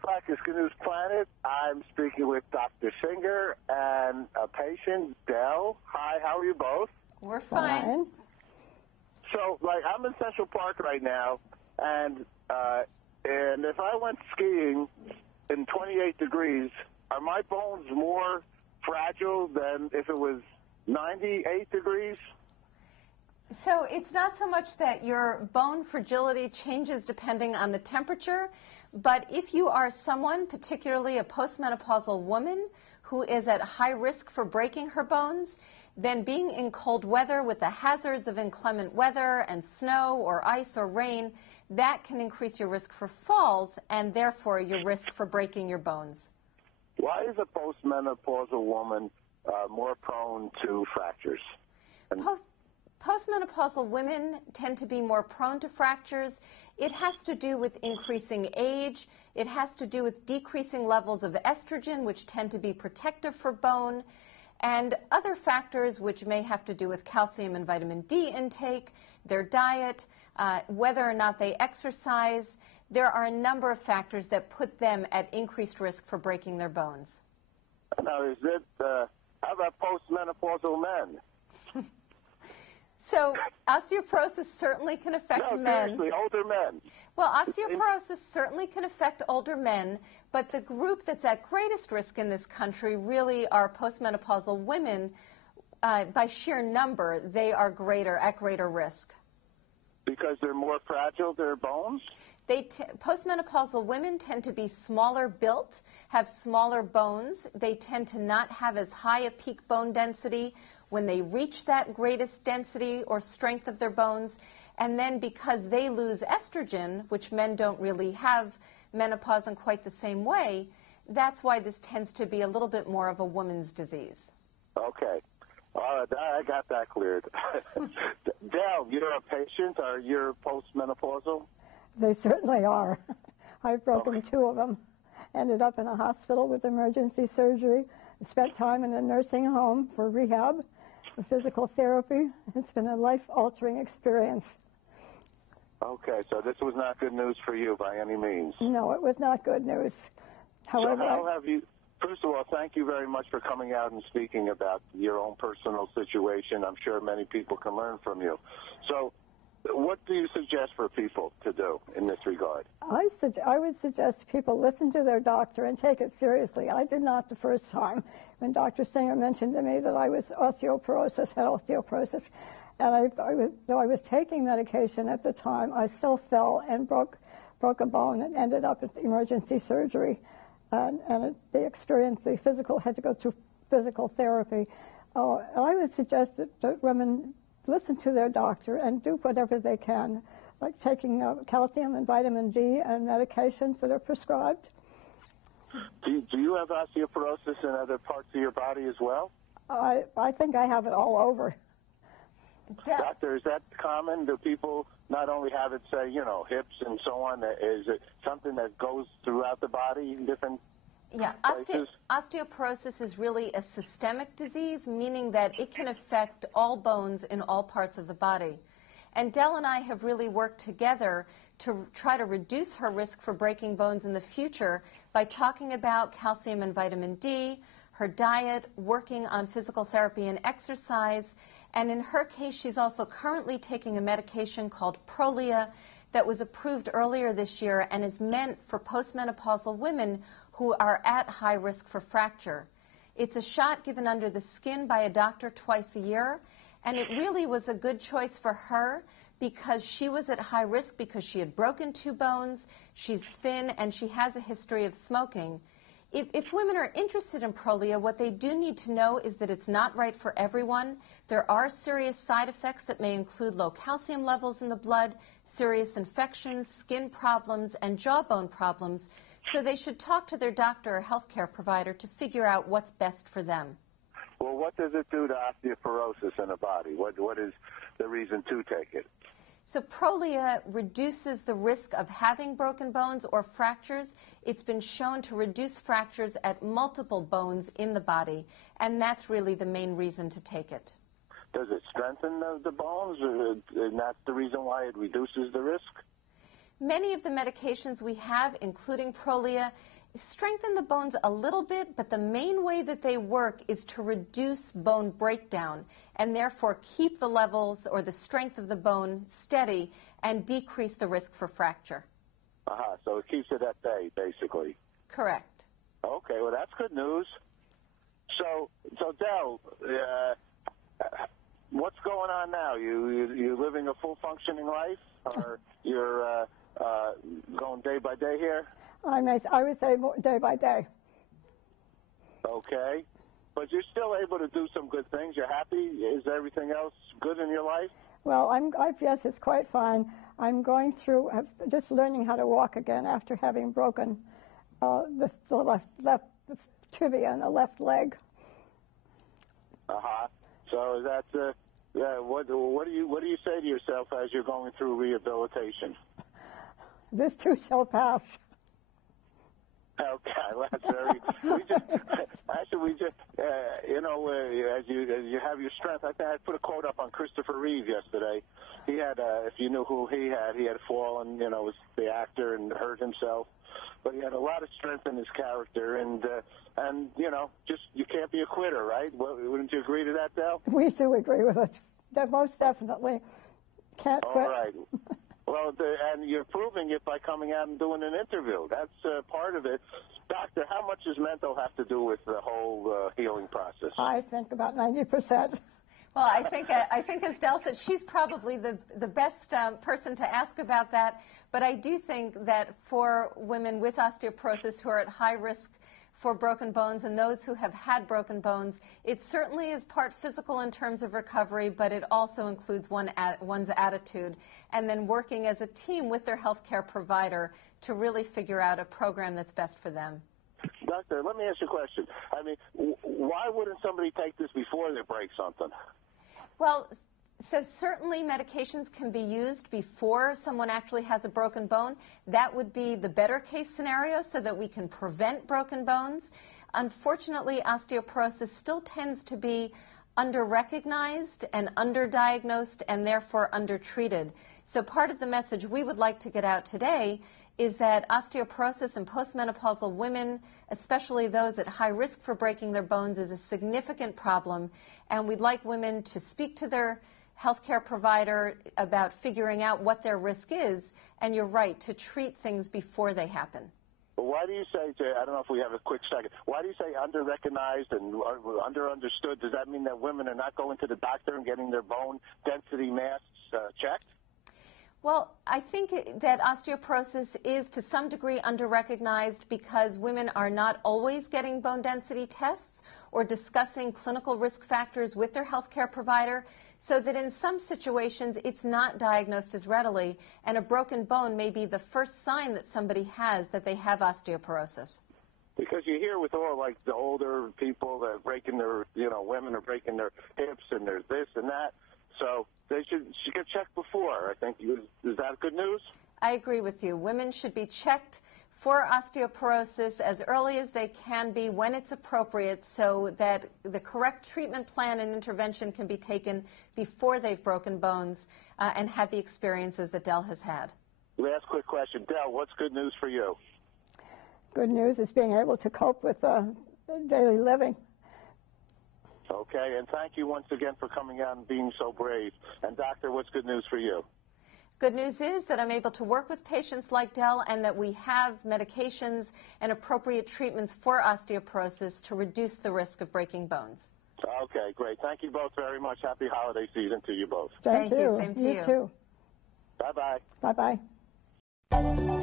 Fractures News Planet. I'm speaking with Dr. Singer and a patient, Dell. Hi, how are you both? We're fine. So, I'm in Central Park right now, and if I went skiing in 28 degrees, are my bones more fragile than if it was 98 degrees? So it's not so much that your bone fragility changes depending on the temperature, but if you are someone, particularly a postmenopausal woman, who is at high risk for breaking her bones, then being in cold weather with the hazards of inclement weather and snow or ice or rain, that can increase your risk for falls and therefore your risk for breaking your bones. Why is a postmenopausal woman more prone to fractures? Postmenopausal women tend to be more prone to fractures. It has to do with increasing age. It has to do with decreasing levels of estrogen, which tend to be protective for bone, and other factors which may have to do with calcium and vitamin D intake, their diet, whether or not they exercise. There are a number of factors that put them at increased risk for breaking their bones. Now, how about postmenopausal men? So osteoporosis certainly can affect men. Seriously, older men. Well, osteoporosis certainly can affect older men, but the group that's at greatest risk in this country really are postmenopausal women. By sheer number, they are at greater risk. Because they're more fragile, their bones? Postmenopausal women tend to be smaller built, have smaller bones. They tend to not have as high a peak bone density when they reach that greatest density or strength of their bones. And then because they lose estrogen, which men don't really have menopause in quite the same way, that's why this tends to be a little bit more of a woman's disease. Okay. All right, I got that cleared. Dell, you're a patient. Are you postmenopausal? They certainly are. I've broken two of them. Ended up in a hospital with emergency surgery. Spent time in a nursing home for rehab, for physical therapy. It's been a life-altering experience. Okay, so this was not good news for you by any means. No, it was not good news. However, so how have you? First of all, thank you very much for coming out and speaking about your own personal situation. I'm sure many people can learn from you. So what do you suggest for people to do in this regard? I would suggest people listen to their doctor and take it seriously. I did not the first time. When Dr. Singer mentioned to me that I was had osteoporosis, and though I was taking medication at the time, I still fell and broke a bone and ended up at the emergency surgery. And the physical had to go through physical therapy. I would suggest that women listen to their doctor and do whatever they can, like taking calcium and vitamin D and medications that are prescribed. Do you have osteoporosis in other parts of your body as well? I think I have it all over. Doctor, is that common? Do people not only have it, say, hips and so on? Is it something that goes throughout the body in different places? Osteoporosis is really a systemic disease, meaning that it can affect all bones in all parts of the body. And Dell and I have really worked together to try to reduce her risk for breaking bones in the future by talking about calcium and vitamin D, her diet, working on physical therapy and exercise. And in her case, she's also currently taking a medication called Prolia that was approved earlier this year and is meant for postmenopausal women who are at high risk for fracture. It's a shot given under the skin by a doctor twice a year, and it really was a good choice for her because she was at high risk because she had broken two bones, she's thin, and she has a history of smoking. If women are interested in Prolia, what they do need to know is that it's not right for everyone. There are serious side effects that may include low calcium levels in the blood, serious infections, skin problems, and jawbone problems. So they should talk to their doctor or healthcare provider to figure out what's best for them. Well, what does it do to osteoporosis in the body? What is the reason to take it? So Prolia reduces the risk of having broken bones or fractures. It's been shown to reduce fractures at multiple bones in the body, and that's really the main reason to take it. Does it strengthen the bones, and that's the reason why it reduces the risk? Many of the medications we have, including Prolia, strengthen the bones a little bit, but the main way that they work is to reduce bone breakdown and therefore keep the levels or the strength of the bone steady and decrease the risk for fracture. So it keeps it at bay, basically. Correct. Okay, well, that's good news. So Dell, what's going on now? You living a full functioning life, or you're going day by day here? I would say more day by day. Okay, but you're still able to do some good things. You're happy. Is everything else good in your life? Well, yes, it's quite fine. I'm going through just learning how to walk again after having broken the left tibia and the left leg. So that's what do you say to yourself as you're going through rehabilitation? This too shall pass. Okay, well, that's very. As you have your strength, I think I put a quote up on Christopher Reeve yesterday. He had, if you knew who he had fallen, was the actor and hurt himself, but he had a lot of strength in his character, and just you can't be a quitter, right? Wouldn't you agree to that, Dell? We do agree with it. That most definitely can't quit. All right. Well, and you're proving it by coming out and doing an interview. That's part of it. Doctor, how much does mental have to do with the whole healing process? I think about 90%. Well, I think as Dell said, she's probably the best person to ask about that. But I do think that for women with osteoporosis who are at high risk for broken bones and those who have had broken bones, it certainly is part physical in terms of recovery, but it also includes one's attitude and then working as a team with their healthcare provider to really figure out a program that's best for them. Doctor, let me ask you a question. I mean, why wouldn't somebody take this before they break something? Well, so certainly medications can be used before someone actually has a broken bone. That would be the better case scenario so that we can prevent broken bones. Unfortunately, osteoporosis still tends to be under-recognized and underdiagnosed and therefore undertreated. So part of the message we would like to get out today is that osteoporosis in postmenopausal women, especially those at high risk for breaking their bones, is a significant problem. And we'd like women to speak to their healthcare provider about figuring out what their risk is. And you're right, to treat things before they happen. Well, why do you say, I don't know if we have a quick second, why do you say under-recognized and under-understood? Does that mean that women are not going to the doctor and getting their bone density masks checked? Well, I think that osteoporosis is to some degree under-recognized because women are not always getting bone density tests or discussing clinical risk factors with their healthcare provider, so that in some situations it's not diagnosed as readily, and a broken bone may be the first sign that somebody has that they have osteoporosis. Because you hear with all, like, the older people that are breaking their, women are breaking their hips and there's this and that. So they should get checked before. I think, is that good news? I agree with you. Women should be checked for osteoporosis as early as they can be when it's appropriate so that the correct treatment plan and intervention can be taken before they've broken bones and had the experiences that Dell has had. Last quick question. Dell, what's good news for you? Good news is being able to cope with daily living. Okay, and thank you once again for coming out and being so brave. And doctor, what's good news for you? Good news is that I'm able to work with patients like Dell and that we have medications and appropriate treatments for osteoporosis to reduce the risk of breaking bones. Okay, great. Thank you both very much. Happy holiday season to you both. Thank you. Same to you. You too. Bye-bye. Bye-bye.